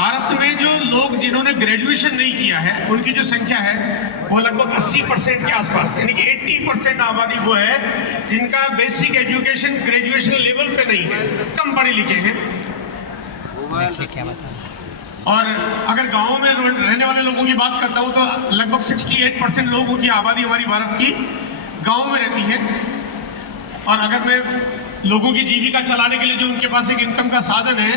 भारत में जो लोग जिन्होंने ग्रेजुएशन नहीं किया है उनकी जो संख्या है वो लगभग 80% के आसपास, यानी कि 80% आबादी वो है जिनका बेसिक एजुकेशन ग्रेजुएशन लेवल पे नहीं है, कम पढ़े लिखे हैं। क्या बता और अगर गाँव में रहने वाले लोगों की बात करता हूँ तो लगभग 68% लोगों की आबादी हमारी भारत की गाँव में रहती है। और अगर मैं लोगों की जीविका चलाने के लिए जो उनके पास एक इनकम का साधन है,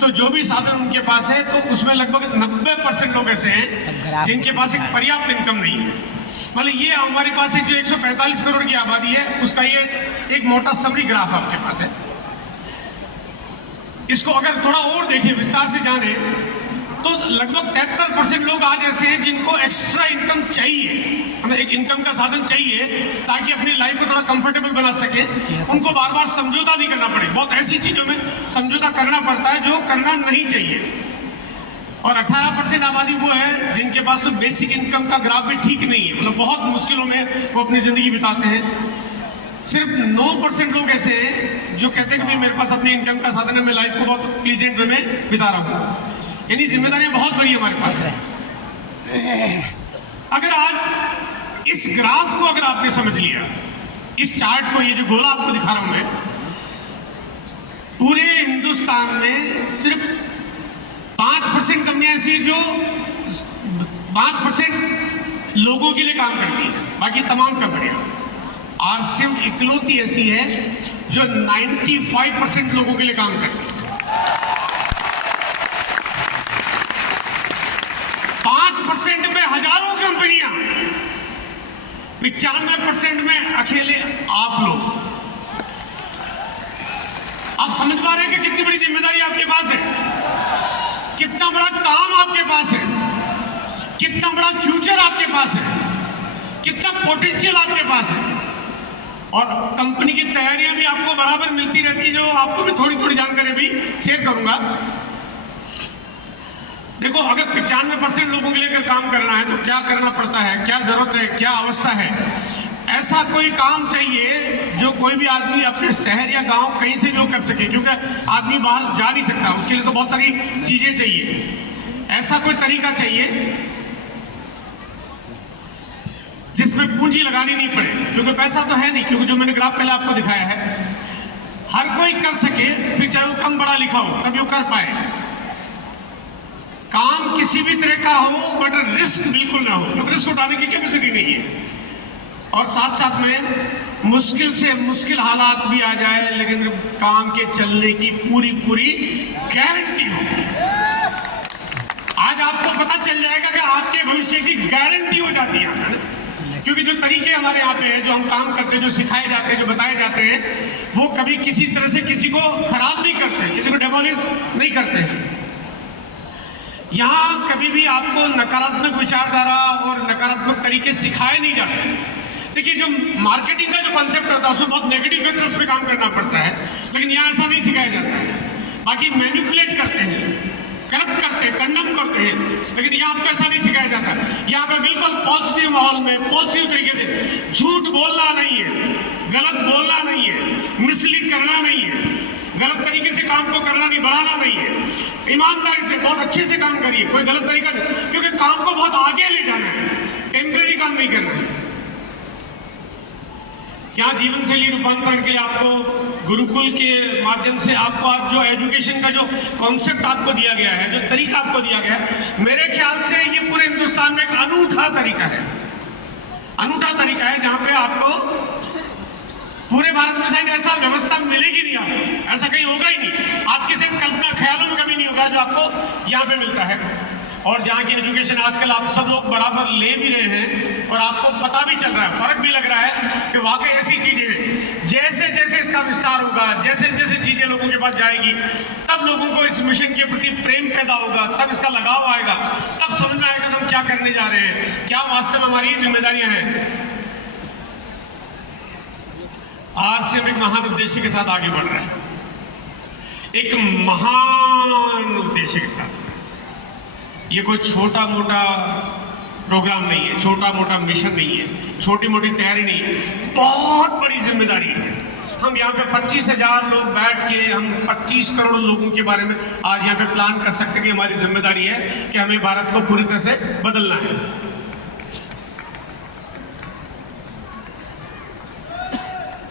तो जो भी साधन उनके पास है तो उसमें लगभग 90% लोग ऐसे हैं जिनके पास एक पर्याप्त इनकम नहीं है। मतलब ये हमारे पास एक जो 145 करोड़ की आबादी है उसका ये एक मोटा समरी ग्राफ आपके पास है। इसको अगर थोड़ा और देखिए, विस्तार से जाने, तो लगभग 73% लोग आज ऐसे हैं जिनको एक्स्ट्रा इनकम चाहिए, हमें एक इनकम का साधन चाहिए ताकि अपनी लाइफ को थोड़ा कंफर्टेबल बना सके। उनको बार बार समझौता नहीं करना पड़े, बहुत ऐसी चीज़ों में समझौता करना पड़ता है जो करना नहीं चाहिए। और 18% आबादी वो है जिनके पास तो बेसिक इनकम का ग्राफ भी ठीक नहीं है, मतलब बहुत मुश्किलों में वो अपनी ज़िंदगी बिताते हैं। सिर्फ 9% लोग ऐसे हैं जो कहते हैं कि मेरे पास अपनी इनकम का साधन है, मैं लाइफ को बहुत प्लीजेंट वे में बिता रहा हूँ। यानी जिम्मेदारियां बहुत बड़ी हमारे पास है। अगर आज इस ग्राफ को अगर आपने समझ लिया, इस चार्ट को, ये जो गोला आपको दिखा रहा हूं मैं, पूरे हिंदुस्तान में सिर्फ 5% कंपनियां ऐसी जो 5% लोगों के लिए काम करती है, बाकी तमाम कंपनियां। आरसीएम इकलौती ऐसी है जो 95% लोगों के लिए काम करती है। 5% में हजारों कंपनियां, 95% में अकेले आप लोग। आप समझ पा रहे हैं कि कितनी बड़ी जिम्मेदारी आपके पास है, कितना बड़ा काम आपके पास है, कितना बड़ा फ्यूचर आपके पास है, कितना पोटेंशियल आपके पास है। और कंपनी की तैयारियां भी आपको बराबर मिलती रहती है, जो आपको भी थोड़ी थोड़ी जानकारी भी शेयर करूंगा। देखो, अगर 95% लोगों के लिए अगर काम करना है तो क्या करना पड़ता है, क्या जरूरत है, क्या अवस्था है। ऐसा कोई काम चाहिए जो कोई भी आदमी अपने शहर या गांव कहीं से भी वो कर सके, क्योंकि आदमी बाहर जा नहीं सकता, उसके लिए तो बहुत सारी चीजें चाहिए। ऐसा कोई तरीका चाहिए जिसमें पूंजी लगानी नहीं पड़े, क्योंकि पैसा तो है नहीं, क्योंकि जो मैंने ग्राफ पहले आपको दिखाया है, हर कोई कर सके, फिर चाहे वो कम बड़ा लिखा हो तभी वो कर पाए। काम किसी भी तरह का हो बट रिस्क बिल्कुल ना हो, क्योंकि रिस्क उठाने की कैपेसिटी नहीं है। और साथ साथ में मुश्किल से मुश्किल हालात भी आ जाए लेकिन काम के चलने की पूरी पूरी गारंटी हो। आज आपको पता चल जाएगा कि आपके भविष्य की गारंटी हो जाती है, क्योंकि जो तरीके हमारे यहाँ पे हैं, जो हम काम करते हैं, जो सिखाए जाते हैं, जो बताए जाते हैं, वो कभी किसी तरह से किसी को खराब नहीं करते, किसी को डेमोलिश नहीं करते हैं। यहाँ कभी भी आपको नकारात्मक विचारधारा और नकारात्मक तरीके सिखाए नहीं जाते। देखिए, जो मार्केटिंग का जो कॉन्सेप्ट होता है उसमें बहुत नेगेटिव फैक्टर्स पे काम करना पड़ता है, लेकिन यहाँ ऐसा नहीं सिखाया जाता है। बाकी मैनिपुलेट करते हैं, करप्ट करते हैं, कंडम करते हैं, लेकिन यहाँ आपको ऐसा नहीं सिखाया जाता। यहाँ पे बिल्कुल पॉजिटिव माहौल में पॉजिटिव तरीके से झूठ बोलना नहीं है, गलत बोलना नहीं है, मिसलीड करना नहीं है, गलत तरीके से काम को करना नहीं, बढ़ाना नहीं है। ईमानदारी से बहुत अच्छे से काम करिए, कोई गलत तरीका नहीं, क्योंकि काम को बहुत आगे ले जाना है, टेम्परेरी काम नहीं करना है। क्या जीवन शैली रूपांतरण के लिए आपको गुरुकुल के माध्यम से आपको आप जो एजुकेशन का जो कॉन्सेप्ट आपको दिया गया है, जो तरीका आपको दिया गया है, मेरे ख्याल से ये पूरे हिंदुस्तान में एक अनूठा तरीका है, अनूठा तरीका है जहां पे आपको पूरे भारत में शायद ऐसा व्यवस्था मिलेगी नहीं, आपको ऐसा कहीं होगा ही नहीं, आपके से कल्पना ख्यालों में कभी नहीं होगा जो आपको यहाँ पे मिलता है। और जहाँ की एजुकेशन आजकल आप सब लोग बराबर ले भी रहे हैं और आपको पता भी चल रहा है, फर्क भी लग रहा है कि वाकई ऐसी चीजें हैं। जैसे जैसे इसका विस्तार होगा, जैसे जैसे चीजें लोगों के पास जाएगी, तब लोगों को इस मिशन के प्रति प्रेम पैदा होगा, तब इसका लगाव आएगा, तब समझ में आएगा कि हम क्या करने जा रहे हैं, क्या वास्तव में हमारी जिम्मेदारियां हैं। आज से हम एक महान उद्देश्य के साथ आगे बढ़ रहे हैं, एक महान उद्देश्य के साथ। ये कोई छोटा मोटा प्रोग्राम नहीं है, छोटा मोटा मिशन नहीं है, छोटी मोटी तैयारी नहीं है, बहुत बड़ी जिम्मेदारी है। हम यहाँ पे 25,000 लोग बैठ के हम 25 करोड़ लोगों के बारे में आज यहाँ पे प्लान कर सकते हैं कि हमारी जिम्मेदारी है कि हमें भारत को पूरी तरह से बदलना है।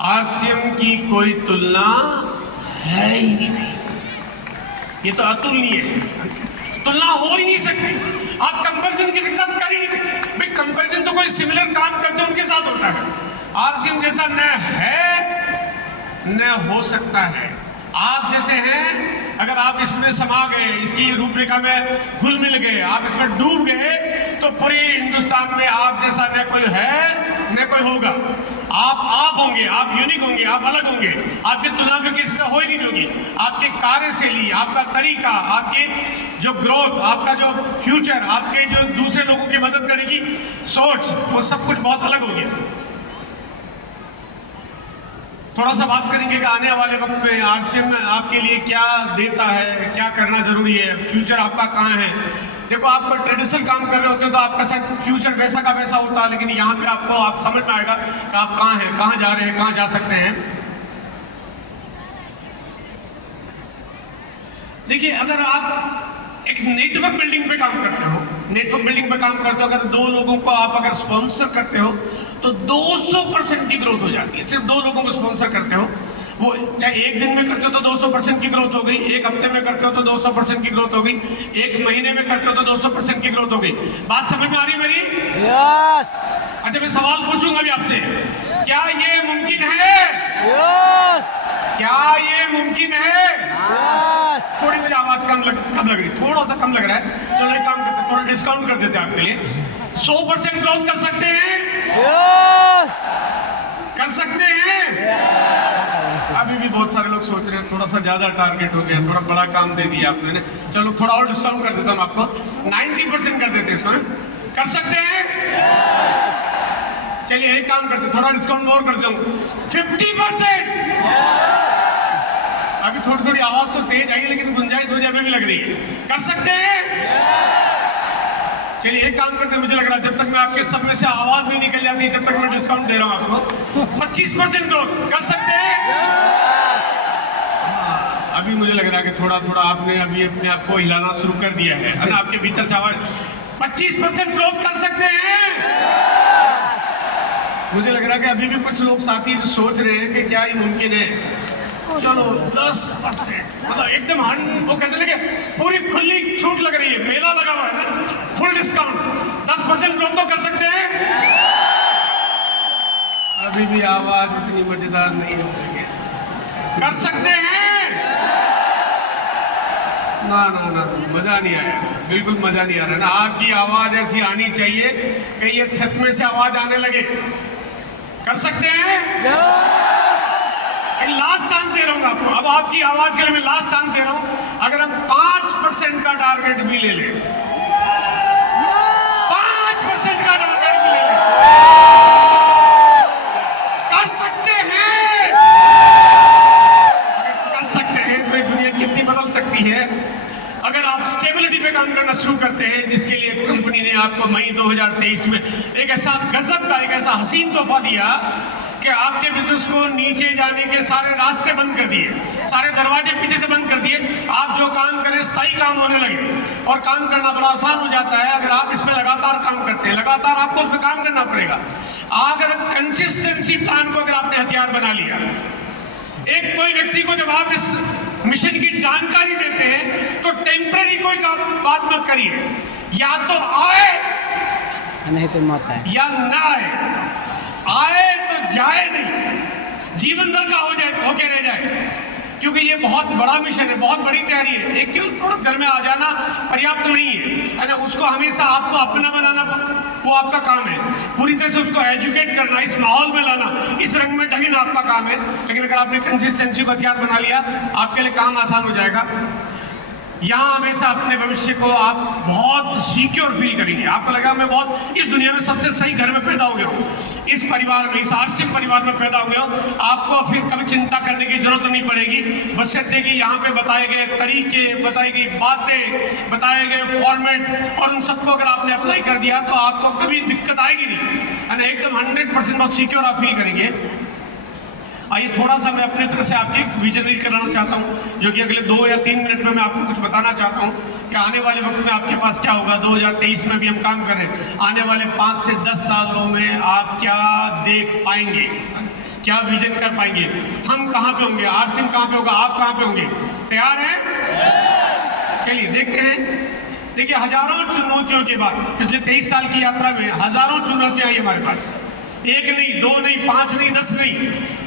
आरसीएम की कोई तुलना है ही नहीं, ये तो अतुलनीय है, तुलना हो ही नहीं सकती। आप कंपैरिजन किसी के साथ कर ही नहीं सकते भाई, कंपैरिजन तो कोई सिमिलर काम करते हैं उनके साथ होता है। आरसीएम जैसा न है न हो सकता है। आप जैसे हैं, अगर आप इसमें समा गए, इसकी रूपरेखा में घुल मिल गए, आप इसमें डूब गए, तो पूरे हिंदुस्तान में आप जैसा न कोई है न कोई होगा। आप होंगे, आप यूनिक होंगे, आप अलग होंगे, आपकी तुलना में किसी से हो ही नहीं होगी। आपके कार्यशैली, आपका तरीका, आपके जो ग्रोथ, आपका जो फ्यूचर, आपके जो दूसरे लोगों की मदद करने की सोच, वो सब कुछ बहुत अलग होगी। थोड़ा सा बात करेंगे कि आने वाले वक्त में आरसीएम आपके लिए क्या देता है, क्या करना जरूरी है, फ्यूचर आपका कहाँ है। देखो, आप कोई ट्रेडिशनल काम कर रहे होते हो तो आपका शायद फ्यूचर वैसा का वैसा होता है, लेकिन यहाँ पे आपको आप समझ में आएगा कि आप कहाँ हैं, कहाँ जा रहे हैं, कहाँ जा सकते हैं। देखिए, अगर आप एक नेटवर्क बिल्डिंग पे काम करते हो, नेटवर्क बिल्डिंग पे काम करते हो, अगर 2 लोगों को आप अगर स्पॉन्सर करते हो तो 200% की ग्रोथ हो जाती है। सिर्फ 2 लोगों को स्पॉन्सर करते हो, वो चाहे एक दिन में करते हो तो 200% की ग्रोथ हो गई, एक हफ्ते में करते हो तो 200% की ग्रोथ हो गई, एक महीने में करते हो तो 200% की ग्रोथ हो गई। बात समझ में आ रही है मेरी? यस। अच्छा, मैं सवाल पूछूंगा अभी आपसे, क्या ये मुमकिन है? यस। क्या ये मुमकिन है? यस। थोड़ी मुझे आवाज कम लग रही, थोड़ा सा कम लग रहा है। चलो एक काम करते हैं, थोड़ा डिस्काउंट कर देते हैं आपके लिए। 100% ग्रोथ कर सकते हैं? यस। कर सकते हैं? अभी भी बहुत सारे लोग सोच रहे हैं थोड़ा सा ज्यादा टारगेट हो गया, थोड़ा बड़ा काम दे दिया आपने ने। चलो थोड़ा और डिस्काउंट कर देता हूँ आपको, 90% कर देते हैं इसमें। कर सकते हैं? चलिए एक काम करते, थोड़ा डिस्काउंट और कर दूँ, 50%। अभी थोड़ी थोड़ी आवाज तो तेज आई, लेकिन गुंजाइश मुझे अभी भी लग रही है। कर सकते हैं? चलिए एक काम करते हैं, मुझे लग रहा है जब तक मैं आपके सब में से आवाज नहीं निकल जाती जब तक मैं डिस्काउंट दे रहा हूं आपको। 25% ग्रोथ कर सकते हैं? अभी मुझे लग रहा है कि थोड़ा थोड़ा आपने अभी अपने आप को हिलाना शुरू कर दिया है ना, आपके भीतर से आवाज। 25% ग्रोथ कर सकते हैं? मुझे लग रहा है कि अभी भी कुछ लोग साथी सोच रहे हैं कि क्या ये मुमकिन है। चलो 10%, मतलब एकदम वो कहते हैं कि पूरी खुली छूट लग रही है, मेला लगा हुआ है ना, फुल डिस्काउंट। 10% ग्रोथ तो कर सकते हैं? अभी भी आवाज इतनी मजेदार नहीं हो सके। कर सकते हैं? ना ना ना, मजा नहीं आया, बिल्कुल मजा नहीं आ रहा ना। आपकी आवाज ऐसी आनी चाहिए कि ये छत में से आवाज आने लगे। कर सकते हैं? लास्ट चांस दे रहा हूं आपको, अब आपकी आवाज के लिए मैं लास्ट चांस दे रहा हूं। अगर हम 5% का टारगेट भी ले लें, 5% का टारगेट भी ले लें, कर सकते हैं? अगर कर सकते हैं तो दुनिया कितनी बदल सकती है। अगर आप स्टेबिलिटी पे काम करना शुरू करते हैं, जिसके लिए कंपनी ने आपको मई 2023 में एक ऐसा गजब का, एक ऐसा हसीन तोहफा दिया कि आपके बिजनेस को नीचे जाने के सारे रास्ते बंद कर दिए, सारे दरवाजे पीछे से बंद कर दिए। आप जो काम करें स्थायी काम होने लगे, और काम करना बड़ा आसान हो जाता है अगर आप इसमें लगातार काम करते हैं। लगातार आपको उसमें काम करना पड़ेगा। अगर कंसिस्टेंसी प्लान को अगर आपने हथियार बना लिया, एक कोई व्यक्ति को जब आप इस मिशन की जानकारी देते हैं तो टेम्पररी कोई बात मत करिए, या तो आए नहीं तो मत है, या ना आए तो जाए नहीं, जीवन भर का हो जाए, होके रह जाए। क्योंकि ये बहुत बड़ा मिशन है, बहुत बड़ी तैयारी है। एक केवल थोड़ा घर में आ जाना पर्याप्त नहीं है ना, उसको हमेशा आपको अपना बनाना, वो आपका काम है। पूरी तरह से उसको एजुकेट करना, इस माहौल में लाना, इस रंग में ढलना आपका काम है। लेकिन अगर आपने कंसिस्टेंसी को हथियार बना लिया, आपके लिए काम आसान हो जाएगा। यहाँ हमेशा अपने भविष्य को आप बहुत सिक्योर फील करेंगे। आपको लगा मैं बहुत इस दुनिया में सबसे सही घर में पैदा हो गया हूँ, इस परिवार में, इस आर्थिक परिवार में पैदा हो गया हूँ। आपको फिर कभी चिंता करने की जरूरत नहीं पड़ेगी, बशर्ते कि यहाँ पे बताए गए तरीके, बताई गई बातें, बताए गए फॉर्मेट और उन सबको अगर आपने अप्लाई कर दिया तो आपको कभी दिक्कत आएगी नहीं, है ना। एकदम 100% बहुत सिक्योर आप फील करेंगे। आइए थोड़ा सा मैं अपनी तरफ से आपकी विजनरी कराना चाहता हूँ, जो कि अगले 2 या 3 मिनट में मैं आपको कुछ बताना चाहता हूँ कि आने वाले वक्त में आपके पास क्या होगा। 2023 में भी हम काम कर रहे हैं, आने वाले 5 से 10 सालों में आप क्या देख पाएंगे, क्या विजन कर पाएंगे, हम कहाँ पे होंगे, आरसीएम कहाँ पे होगा, आप कहाँ पे होंगे। तैयार हैं? चलिए देखते हैं। देखिए हजारों चुनौतियों के बाद पिछले 23 साल की यात्रा में हजारों चुनौतियां आई हमारे पास, 1 नहीं 2 नहीं 5 नहीं 10 नहीं,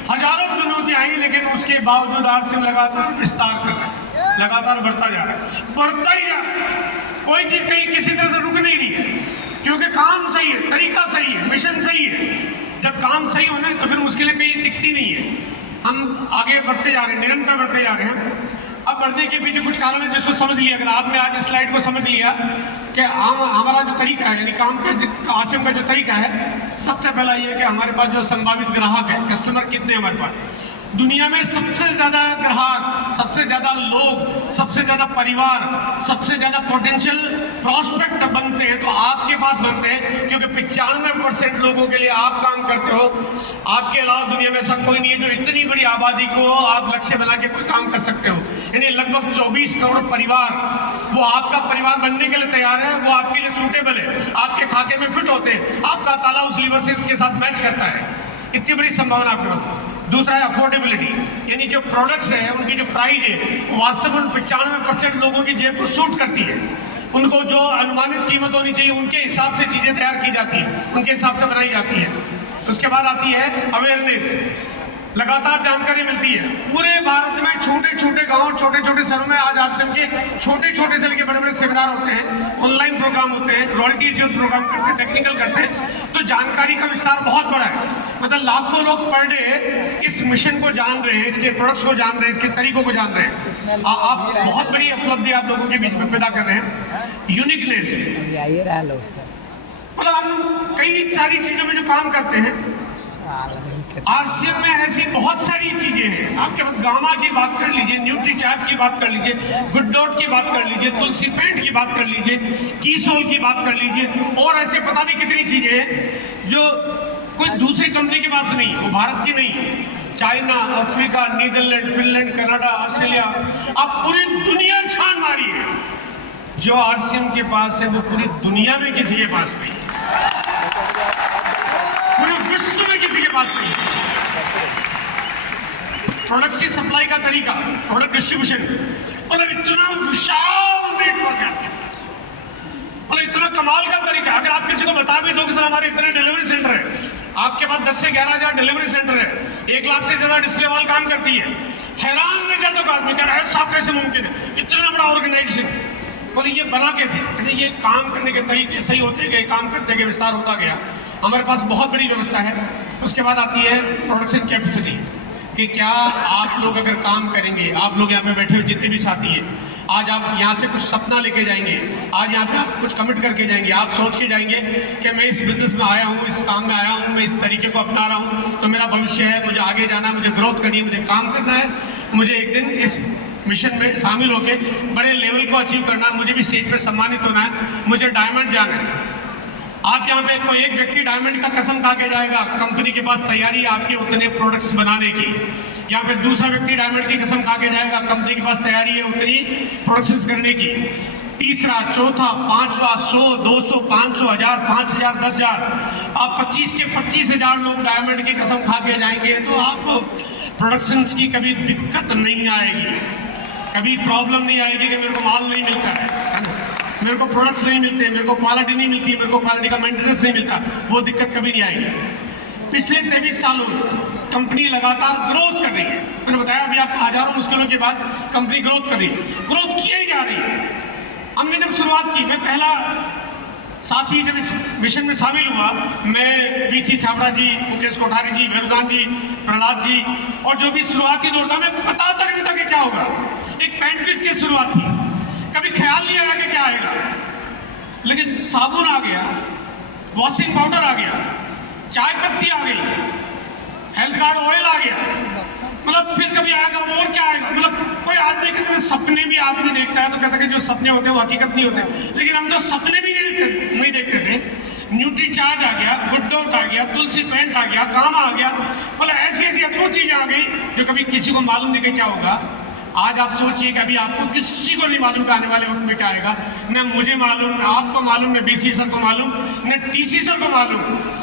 हजारों चुनौतियां आई, लेकिन उसके बावजूद आरसीएम लगातार विस्तार कर रहा है, लगातार बढ़ता जा रहा है, बढ़ता ही जा रहा है। कोई चीज कहीं किसी तरह से रुक नहीं रही है, क्योंकि काम सही है, तरीका सही है, मिशन सही है। जब काम सही होना है तो फिर मुश्किलें कहीं टिकती नहीं है। हम आगे बढ़ते जा रहे हैं, निरंतर बढ़ते जा रहे हैं। अब बढ़ने के पीछे कुछ कारण है जिसको समझ लिया। अगर आपने आज इस स्लाइड को समझ लिया कि हमारा जो तरीका है, यानी काम का आचरण का जो तरीका है, सबसे पहला ये है कि हमारे पास जो संभावित ग्राहक है, कस्टमर कितने हमारे पास, दुनिया में सबसे ज्यादा ग्राहक, सबसे ज्यादा लोग, सबसे ज्यादा परिवार, सबसे ज्यादा पोटेंशियल प्रॉस्पेक्ट बनते हैं तो आपके पास बनते हैं, क्योंकि 95% लोगों के लिए आप काम करते हो। आपके अलावा दुनिया में ऐसा कोई नहीं है जो इतनी बड़ी आबादी को आप लक्ष्य बना के कोई काम कर सकते हो। यानी लगभग 24 करोड़ परिवार, वो आपका परिवार बनने के लिए तैयार है, वो आपके लिए सूटेबल है, आपके खाते में फिट होते हैं, आपका ताला उस लीवर से उनके साथ मैच करता है। इतनी बड़ी संभावना आपके पास। दूसरा है अफोर्डेबिलिटी, यानी जो प्रोडक्ट्स है उनकी जो प्राइस है वो वास्तव में 95% लोगों की जेब को सूट करती है। उनको जो अनुमानित कीमत होनी चाहिए उनके हिसाब से चीजें तैयार की जाती है, उनके हिसाब से बनाई जाती है। उसके बाद आती है अवेयरनेस, लगातार जानकारी मिलती है। पूरे भारत में छोटे छोटे गांव, छोटे छोटे शहरों में आज आरसीएम के छोटे छोटे से लेकर बड़े बड़े सेमिनार होते हैं, ऑनलाइन प्रोग्राम होते हैं, रॉयल्टी जो प्रोग्राम करते हैं, टेक्निकल करते हैं। तो जानकारी का विस्तार बहुत बड़ा है, मतलब लाखों लोग पर डे इस मिशन को जान रहे हैं, इसके प्रोडक्ट्स को जान रहे हैं, इसके तरीकों को जान रहे हैं। आप बहुत बड़ी उपलब्धि आप लोगों के बीच में पैदा कर रहे हैं। यूनिकनेस, आइए रहा लोग सर, मतलब हम कई सारी चीजों में जो काम करते हैं, आरसीएम में ऐसी बहुत सारी चीजें हैं। आपके पास गामा की बात कर लीजिए, न्यूट्रीचार्ज की बात कर लीजिए, गुड डॉट की बात कर लीजिए, तुलसी पेंट की बात कर लीजिए, कीसोल की बात कर लीजिए, और ऐसे पता नहीं कितनी चीजें हैं जो कोई दूसरी कंपनी के पास नहीं, वो भारत की नहीं। China, Africa, Netherland, Finland, Canada, Australia, आप पूरी दुनिया छान मारी है, जो आरसीएम के पास है वो पूरी दुनिया में किसी के पास नहीं, पूरे विश्व में किसी के पास नहीं। प्रोडक्ट्स की सप्लाई का तरीका, प्रोडक्ट डिस्ट्रीब्यूशन, मतलब इतना विशाल नेटवर्क है, मतलब इतना कमाल का तरीका। अगर आप किसी को बता भी दो कि सर हमारे इतने डिलीवरी सेंटर है, आपके पास 10 से 11 हजार डिलीवरी सेंटर है, 1 लाख से ज्यादा डिस्प्ले वॉल काम करती है, हैरान रह जाता है आदमी, कह रहा है साहब कैसे मुमकिन है, इतना बड़ा ऑर्गेनाइजेशन, बोले ये बना कैसे। ये काम करने के तरीके सही होते गए, काम करते गए, विस्तार होता गया। हमारे पास बहुत बड़ी व्यवस्था है। उसके बाद आती है प्रोडक्शन कैपेसिटी, कि क्या आप लोग अगर काम करेंगे, आप लोग यहाँ पे बैठे हुए जितने भी साथी हैं, आज आप यहाँ से कुछ सपना लेके जाएंगे, आज यहाँ पे आप कुछ कमिट करके जाएंगे, आप सोच के जाएंगे कि मैं इस बिजनेस में आया हूँ, इस काम में आया हूँ, मैं इस तरीके को अपना रहा हूँ तो मेरा भविष्य है, मुझे आगे जाना है, मुझे ग्रोथ करनी है, मुझे काम करना है, मुझे एक दिन इस मिशन में शामिल होकर बड़े लेवल को अचीव करना है, मुझे भी स्टेज पे सम्मानित होना है, मुझे डायमंड जाना है। आप यहाँ पे कोई एक व्यक्ति डायमंड का कसम खा के जाएगा, कंपनी के पास तैयारी है आपके उतने प्रोडक्ट्स बनाने की। यहाँ पे दूसरा व्यक्ति डायमंड की कसम खा के जाएगा, कंपनी के पास तैयारी है उतनी प्रोडक्शन करने की। तीसरा, चौथा, पांचवा, 100, 200, 500, 1000, 5000, 10000, आप 25 के 25,000 लोग डायमंड की कसम खा के जाएंगे तो आपको प्रोडक्शन की कभी दिक्कत नहीं आएगी, कभी प्रॉब्लम नहीं आएगी कि मेरे को माल नहीं मिलता है, मेरे को प्रोडक्ट्स नहीं मिलते, मेरे को क्वालिटी नहीं मिलती, मेरे को क्वालिटी का मेंटेनेंस नहीं मिलता, वो दिक्कत कभी नहीं आएगी। पिछले 23 सालों में कंपनी लगातार ग्रोथ कर रही है। मैंने बताया अभी आपको, हजारों मुश्किलों के बाद कंपनी ग्रोथ कर रही है, ग्रोथ की ही जा रही है। हमने जब शुरुआत की, मैं पहला साथी जब इस मिशन में शामिल हुआ, मैं बीसी छाबड़ा जी, मुकेश कोठारी जी, वेरुदान जी, प्रहलाद जी, और जो भी शुरुआती दौर था, मैं पता तक नहीं था कि क्या होगा। एक पैंट पीस की शुरुआत थी, कभी ख्याल नहीं आया कि क्या आएगा, लेकिन साबुन आ गया, वॉशिंग पाउडर आ गया, चाय पत्ती आ गई, हेल्थ कार्ड ऑयल आ गया, मतलब फिर कभी आएगा और क्या आएगा। मतलब कोई आदमी की तरह सपने भी आदमी देखता है तो कहता है कि जो सपने होते हैं वो हकीकत नहीं होते, लेकिन हम जो सपने भी नहीं देखते थे, न्यूट्री चार्ज आ गया, गुड डाउट आ गया, तुलसी पेंट आ गया, काम आ गया, मतलब ऐसी ऐसी अद्भुत चीजें आ गई जो कभी किसी को मालूम नहीं कि क्या होगा। आज आप सोचिए कि अभी आपको किसी को नहीं मालूम कि आने वाले वक्त में क्या आएगा। न मुझे मालूम, न आपको मालूम, न बीसी सर को मालूम, न टीसी सर को मालूम,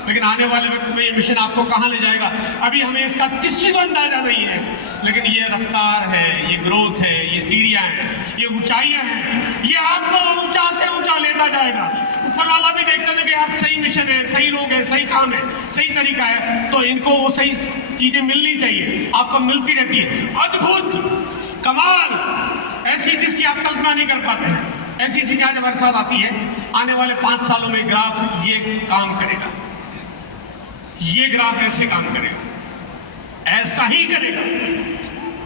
लेकिन आने वाले वक्त में ये मिशन आपको कहाँ ले जाएगा अभी हमें इसका किसी को अंदाजा नहीं है। लेकिन ये रफ्तार है, ये ग्रोथ है, ये सीढ़ियाँ हैं, ये ऊंचाइयाँ हैं, ये आपको ऊंचा से ऊंचा लेता जाएगा। ऊपर वाला भी देखते हैं कि आप सही मिशन है, सही लोग हैं, सही काम है, सही तरीका है, तो इनको वो सही चीजें मिलनी चाहिए, आपको मिलती रहती है। अद्भुत कमाल, ऐसी जिसकी आप कल्पना नहीं कर पाते हैं, ऐसी चीजें आज हमारे साथ आती है। आने वाले 5 सालों में ग्राफ ये काम करेगा, ये ग्राफ ऐसे काम करेगा, ऐसा ही करेगा।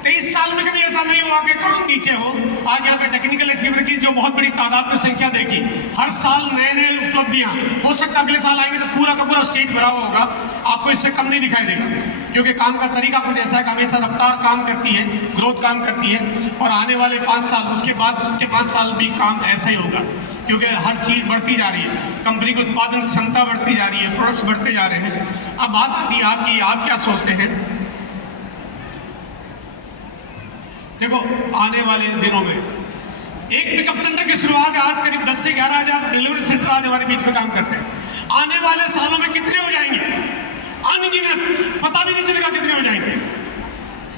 23 साल में कभी ऐसा नहीं हुआ कि काम नीचे हो। आज यहाँ पे टेक्निकल अचीवर की जो बहुत बड़ी तादाद में संख्या देखी, हर साल नए नए उपलब्धियां, हो सकता है अगले साल आएंगे तो पूरा का पूरा स्टेज भरा हुआ होगा, आपको इससे कम नहीं दिखाई देगा, क्योंकि काम का तरीका कुछ ऐसा है कि हमेशा रफ्तार काम करती है, ग्रोथ काम करती है। और आने वाले 5 साल, उसके बाद के 5 साल भी काम ऐसा ही होगा, क्योंकि हर चीज बढ़ती जा रही है, कंपनी की उत्पादन क्षमता बढ़ती जा रही है, प्रोडक्ट्स बढ़ते जा रहे हैं। अब बात आती है आपकी, आप क्या सोचते हैं? देखो, आने वाले दिनों में एक पिकअप सेंटर की शुरुआत है, आज करीब 10 से 11 हजार डिलीवरी सेंटर आज हमारे बीच में काम करते हैं। आने वाले सालों में कितने हो जाएंगे? अनगिनत, पता भी नहीं चलेगा कितने हो जाएंगे।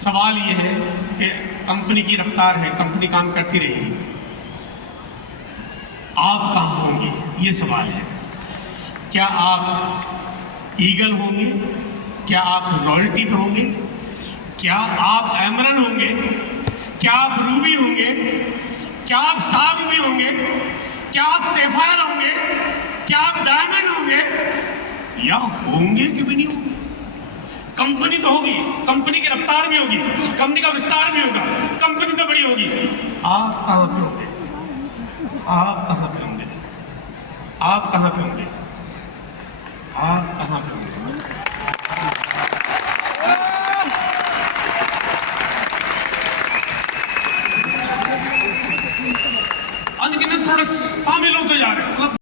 सवाल ये है कि कंपनी की रफ्तार है, कंपनी काम करती रहेगी, आप कहाँ होंगे, ये सवाल है। क्या आप ईगल होंगे? क्या आप रॉयल्टी पे होंगे? क्या आप एमरन होंगे? क्या आप रूबी होंगे? क्या आप स्टार रूबी होंगे? क्या आप सैफायर होंगे? क्या आप डायमंड होंगे? या होंगे कि भी नहीं होंगे? कंपनी तो होगी, कंपनी की रफ्तार भी होगी, कंपनी का विस्तार भी होगा, कंपनी तो बड़ी होगी। आप कहाँ पे होंगे? आप कहाँ पे होंगे? आप कहाँ पे होंगे? आप कहाँ पे होंगे?